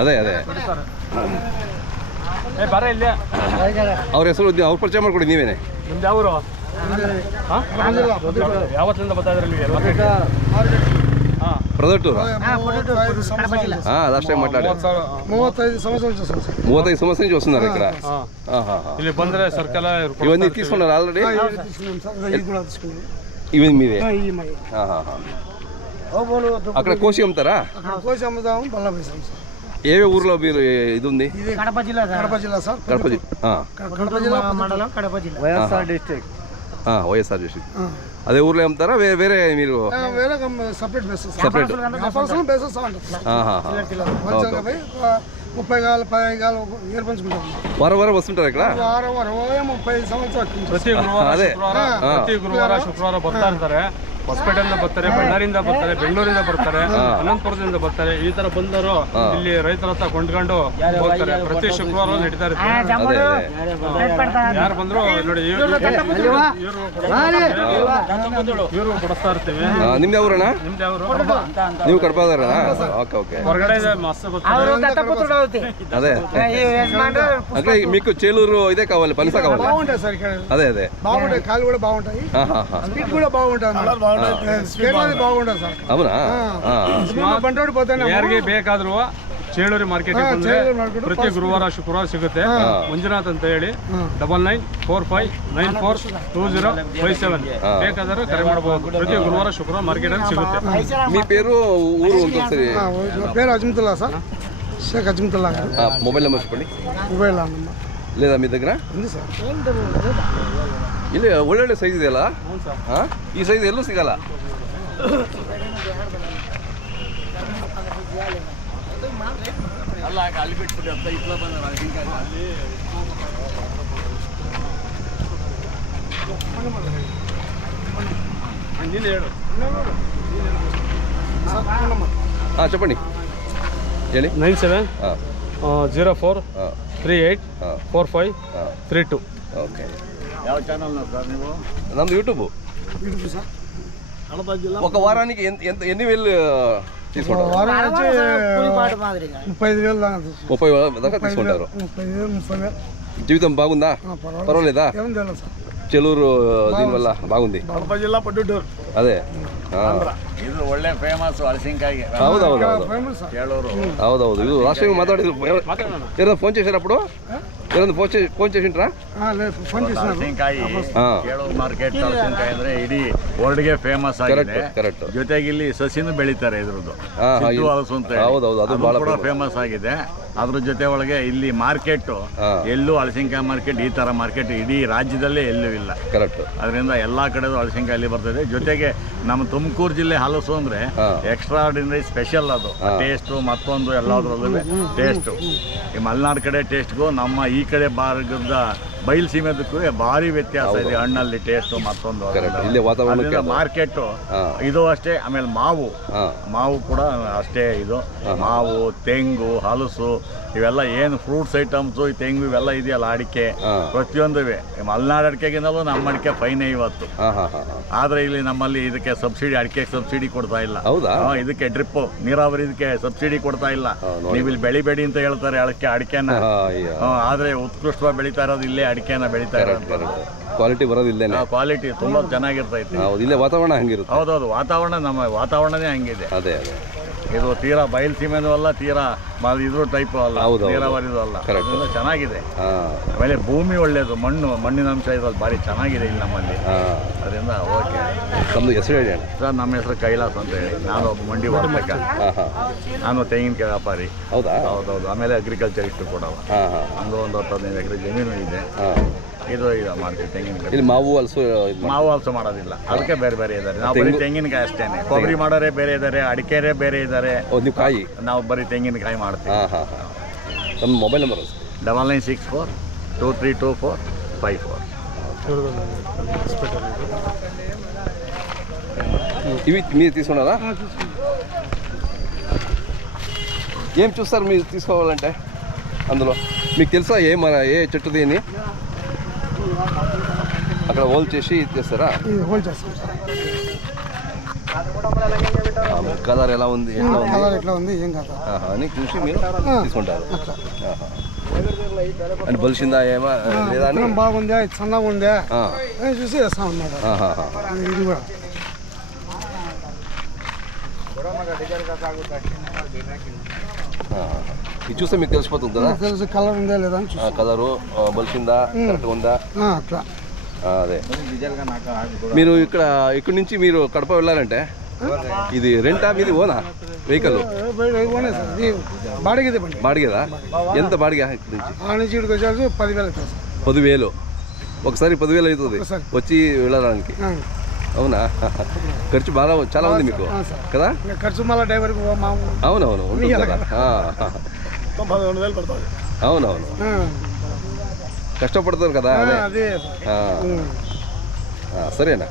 ಅದೇ ಅದೇ ಅವ್ರ ಹೆಸರು ಅವ್ರ ಪರಿಚಯ ಮಾಡ್ಕೊಡಿ ನೀವೇನೆ. ನಿಮ್ದು ಯಾವರು? ಯಾವತ್ತಿಂದ ಬರ್ತಾ ಇದ್ರಲ್ಲಿ? ಪ್ರೊಡಕ್ಟೂರು. లాస్ట్ టైం మాట్లాడారు. 35 సంవత్సరాల నుంచి వస్తున్నారు ఇక్కడ. ಇಲ್ಲಿ ಬಂದ್ರೆ ಸರ್ಕಲ್ ఇవన్నీ తీసుకున్నారు ఆల్రెడీ? ఇవి మీవే? అక్కడ కోసి అమ్ముతారా? కోసి అమ్ముతాము, బల్ల వేసాం సార్. ఏ ఊర్లో మీరు ఇది ఉంది? కడప జిల్లా సార్. కడప జిల్లా మండలం, కడప జిల్లా, వైఎస్ఆర్ డిస్ట్రిక్ట్. వైఎస్ఆర్ డిస్ట్రిక్ట్. అదే ఊర్లో అమ్ముతారా? వేరే మీరు వేరే సపరేట్ బేసెస్? Separate bases 30 గాలు 15 గాలు ఏర్పంచుకుంటాం. వారం వస్తుంటారు ఇక్కడ? వారం 30 సంవత్సరాలు ಪ್ರತಿ ಗುರುವಾರ ಶುಕ್ರವಾರ ಬರ್ತಾ ಇರ್ತಾರೆ. ಹೊಸಪೇಟೆಯಿಂದ ಬರ್ತಾರೆ, ಬಳ್ಳಾರಿಯಿಂದ ಬರ್ತಾರೆ, ಬೆಂಗಳೂರಿಂದ ಬರ್ತಾರೆ, ಅನಂತಪುರದಿಂದ ಬರ್ತಾರೆ. ಈ ತರ ಬಂದವರು ಇಲ್ಲಿ ರೈತರ ಹತ್ರ ಕೊಂಡ್ಕೊಂಡು ಹೋಗ್ತಾರೆ. ಪ್ರತಿ ಶುಕ್ರವಾರ ನಡೀತಾ ಇರುತ್ತೆ. ಯಾರು ಬಂದ್ರು ನೋಡಿ ಇವ್ರು ಕೊಡಿಸ್ತಾ ಇರ್ತೀವಿ. ನಿಮ್ದು ಯಾವ್ರಣ? ನಿಮ್ದು ಯಾವ್ರು? ನೀವು ಕಡಪದಾರಣ? Okay okay. ಹೊರಗಡೆ మస్తు అదే అంటే మీకు చేలూరు ఇదే కావాలి, పనస కావాలి? బాగుంటాయి సార్ ఇక్కడ. అదే అదే బాగుంటాయి, కాలు కూడా బాగుంటాయి, స్పీడ్ కూడా బాగుంటుంది, బాగుంటుంది సార్. అవునా? ಬಂಟೋಡಿ పోతాನೆ ಯಾರಿಗೆ ಬೇಕಾದ್ರು ಚೇಳೂರಿ ಮಾರ್ಕೆಟ್ ಪ್ರತಿ ಗುರುವಾರ ಶುಕ್ರವಾರ ಸಿಗುತ್ತೆ. ಮಂಜುನಾಥ್ ಅಂತ ಹೇಳಿ 9945942057 ಬೇಕಾದರೂ ಕರೆ ಮಾಡಬಹುದು. ಪ್ರತಿ ಗುರುವಾರ ಶುಕ್ರವಾರ ಮಾರ್ಕೆಟ್ ಅಲ್ಲಿ ಸಿಗುತ್ತೆ. మీ పేరు ఊరు ఉంటుంది? పేరు అజ్మతుల్లా సార్, షేక్ అజ్మతుల్లా గారు. మొబైల్ నెంబర్ చెప్పండి. ಮೊಬೈಲ್ ನಂಬರ್ లేదా మీ దగ్గర? ఉంది సార్. ಇಲ್ಲಿ ಒಳ್ಳೊಳ್ಳೆ ಸೈಜ್ ಇದೆಯಲ್ಲ, ಈ ಸೈಜ್ ಎಲ್ಲೂ ಸಿಗಲ್ಲ. చెప్పండి ಹೇಳಿ. 9704384532. ఓకే. ಯಾವ ಚಾನಲ್ ಸರ್ ನೀವು? ನಮ್ದು యూట్యూబ్ సార్. ఒక వారానికి ఎన్ని వేలు తీసుకుంటారు? 35,000 దాకా తీసుకుంటారు. 30,000 జీవితం బాగుందా? పర్వాలేదా? చెలూరు దీనివల్ల బాగుంది. కడప జిల్లా, పడ్డూరు. అదే ಇದು ಒಳ್ಳೆ ಫೇಮಸ್ ಹಲಸಿನಕಾಯಿಗೆ. ಹೌದೌದು ಕೇಳೂರು. ಹೌದೌದು. ಇದು ಲಾಸ್ಟ್ ಟೈಮ್ ಮಾತಾಡಿದ್ರು. ಏನಾದ್ರು ಫೋನ್ చేశారప్పుడు? ಏನಾದ್ರು ಫೋನ್ చేసింಟ್ರಾ? ಹಲಸಿನಕಾಯಿ ಕೇಳೂರು ಮಾರ್ಕೆಟ್ ಹಲಸಿನಕಾಯಿ ಅಂದ್ರೆ ಇಡೀ ವರ್ಲ್ಡ್ಗೆ ಫೇಮಸ್ ಆಗಿದೆ. ಕರೆಕ್ಟ್. ಜೊತೆಗೆ ಇಲ್ಲಿ ಸಸಿನೂ ಬೆಳೀತಾರೆ ಇದ್ರದ್ದು, ಹಲಸು ಅಂತ. ಹೌದೌದು, ಅದು ಕೂಡ ಫೇಮಸ್ ಆಗಿದೆ. ಅದ್ರ ಜೊತೆ ಒಳಗೆ ಇಲ್ಲಿ ಮಾರ್ಕೆಟ್ ಎಲ್ಲೂ ಹಲಸಿನಕಾಯಿ ಮಾರ್ಕೆಟ್ ಈ ತರ ಮಾರ್ಕೆಟ್ ಇಡೀ ರಾಜ್ಯದಲ್ಲೇ ಎಲ್ಲೂ ಇಲ್ಲ. ಕರೆಕ್ಟ್. ಅದರಿಂದ ಎಲ್ಲಾ ಕಡೆದು ಹಲಸಿನಕಾಯಿ ಅಲ್ಲಿ ಬರ್ತದೆ. ಜೊತೆಗೆ ನಮ್ಮ ತುಮಕೂರು ಜಿಲ್ಲೆ ಹಲಸು ಅಂದ್ರೆ ಎಕ್ಸ್ಟ್ರಾ ಆರ್ಡಿನರಿ ಸ್ಪೆಷಲ್. ಅದು ಟೇಸ್ಟ್ ಮತ್ತೊಂದು ಎಲ್ಲದರಲ್ಲೂ ಟೇಸ್ಟ್. ಈ ಮಲೆನಾಡು ಕಡೆ ಟೇಸ್ಟ್ಗೂ ನಮ್ಮ ಈ ಕಡೆ ಭಾಗದ ಬಯಲು ಸೀಮೆದಕ್ಕೂ ಭಾರಿ ವ್ಯತ್ಯಾಸ ಇದೆ ಹಣ್ಣಲ್ಲಿ ಟೇಸ್ಟ್ ಮತ್ತೊಂದು. ಮಾರ್ಕೆಟ್ ಇದು ಅಷ್ಟೇ. ಆಮೇಲೆ ಮಾವು ಕೂಡ ಅಷ್ಟೇ. ಇದು ಮಾವು, ತೆಂಗು, ಹಲಸು ಇವೆಲ್ಲ ಏನು ಫ್ರೂಟ್ಸ್ ಐಟಮ್ಸು, ಈ ತೆಂಗು ಇವೆಲ್ಲ ಇದೆಯಲ್ಲ, ಅಡಿಕೆ ಪ್ರತಿಯೊಂದುವೆ. ಮಲೆನಾಡು ಅಡಿಕೆಗಿಂತಲೂ ನಮ್ಮ ಅಡಿಕೆ ಫೈನೇ ಇವತ್ತು. ಆದ್ರೆ ಇಲ್ಲಿ ನಮ್ಮಲ್ಲಿ ಇದಕ್ಕೆ ಸಬ್ಸಿಡಿ, ಅಡಿಕೆ ಸಬ್ಸಿಡಿ ಕೊಡ್ತಾ ಇಲ್ಲ. ಇದಕ್ಕೆ ಡ್ರಿಪ್ ನೀರಾವರಿ ಇದಕ್ಕೆ ಸಬ್ಸಿಡಿ ಕೊಡ್ತಾ ಇಲ್ಲ. ನೀವು ಇಲ್ಲಿ ಬೆಳಿಬೇಡಿ ಅಂತ ಹೇಳ್ತಾರೆ ಅಡಿಕೆನ. ಆದ್ರೆ ಉತ್ಕೃಷ್ಟವಾಗಿ ಬೆಳೀತಾ ಇರೋದು ಇಲ್ಲೇ ಅಡಿಕೆನ ಬೆಳೀತಾ ಇರೋದು. ಕ್ವಾಲಿಟಿ ಬರೋದಿಲ್ಲ. ಕ್ವಾಲಿಟಿ ತುಂಬಾ ಚೆನ್ನಾಗಿರ್ತೈತಿ. ಇಲ್ಲೇ ವಾತಾವರಣ ಹಂಗಿರುತ್ತೆ. ಹೌದೌದು, ವಾತಾವರಣ ನಮ್ಮ ವಾತಾವರಣನೇ ಹಂಗಿದೆ. ಅದೇ ಇದು ತೀರಾ ಬಯಲು ಸೀಮೆನೂ ಅಲ್ಲ, ತೀರಾ ಇದ್ರ ಟೈಪ್ ಅಲ್ಲ, ನೀರಾವರಿದು ಅಲ್ಲ. ಚೆನ್ನಾಗಿದೆ. ಆಮೇಲೆ ಭೂಮಿ ಒಳ್ಳೇದು, ಮಣ್ಣಿನ ಅಂಶ ಇರೋದು ಭಾರಿ ಚೆನ್ನಾಗಿದೆ ಇಲ್ಲಿ ನಮ್ಮಲ್ಲಿ. ಅದರಿಂದ ಓಕೆ. ನಮ್ದು ಹೆಸರು ಹೇಳಿ ಸರ್. ನಮ್ಮ ಹೆಸರು ಕೈಲಾಸ್ ಅಂತ ಹೇಳಿ. ನಾನು ಒಬ್ಬ ಮಂಡಿ ವರ್ತಕ. ನಾನು ತೆಂಗಿನಕಾಯಿ ವ್ಯಾಪಾರಿ. ಹೌದೌದು. ಆಮೇಲೆ ಅಗ್ರಿಕಲ್ಚರಿಸ್ಟ್ ಕೂಡ. ನಮ್ದು ಒಂದು 10-15 ಎಕರೆ ಜಮೀನು ಇದೆ. ಇದು ಮಾಡ್ತೀವಿ ತೆಂಗಿನಕಾಯಿ. ಮಾವು ಹಲಸು ಮಾಡೋದಿಲ್ಲ, ಅದಕ್ಕೆ ಬೇರೆ ಬೇರೆ ಇದ್ದಾರೆ. ನಾವು ಬರೀ ತೆಂಗಿನಕಾಯಿ ಅಷ್ಟೇನೆ. ಕೊಬ್ಬರಿ ಮಾಡೋರೇ ಬೇರೆ ಇದ್ದಾರೆ, ಅಡಿಕೆರೇ ಬೇರೆ ಇದ್ದಾರೆ. ನಾವು ಬರೀ ತೆಂಗಿನಕಾಯಿ ಮಾಡ್ತೀವಿ. ನಮ್ಮ ಮೊಬೈಲ್ ನಂಬರ್ 9964232454. ఇవి మీరు తీసుకున్నారా? ఏం చూస్తారు మీరు తీసుకోవాలంటే అందులో? మీకు తెలుసా ఏ చెట్టుది అని? అక్కడ హోల్ చేసి ఇచ్చేస్తారా? ఇది హోల్ చేస్తాం సార్. కలర్ ఎలా ఉంది, ఎట్లా ఉంది కలర్ ఎట్లా ఉంది ఏం కాదు అని చూసి మీరు తీసుకుంటారు. అట్లా అని బలిసిందా ఏమా లేదా అని విత్తనం బాగుందా సన్నగా ఉందా అని చూసి వేస్తా ఉన్నాడు. ఇది కూడా ఇది చూస్తే మీకు తెలిసిపోతుంది కదా తెలుసు కలర్ ఉందా లేదా అని చూసి కలరు బలిసిందా కరెక్ట్గా ఉందా అట్లా. అదే మీరు ఇక్కడి నుంచి మీరు కడప వెళ్ళాలంటే ఇది రెంటా మీది ఓనా వెహికల్? బాడిగదే బండి. బాడిగేదా? ఎంత బాడిగా ఇక్కడ నుంచి? ఆ నుంచి ఇక్కడికి వచ్చేసి 10,000 అవుతుంది సార్. 10,000 ఒకసారి 10,000 అవుతుంది ఒకసారి. వచ్చి వెళ్ళడానికి. అవునా? ఖర్చు బాగా చాలా ఉంది మీకు కదా? ఇంకా ఖర్చు మళ్ళీ డ్రైవర్కి అవునవును ఉంటుంది కదా. 12,000 పడుతుంది. అవునవును కష్టపడతారు కదా. అదే అదే సరేనా?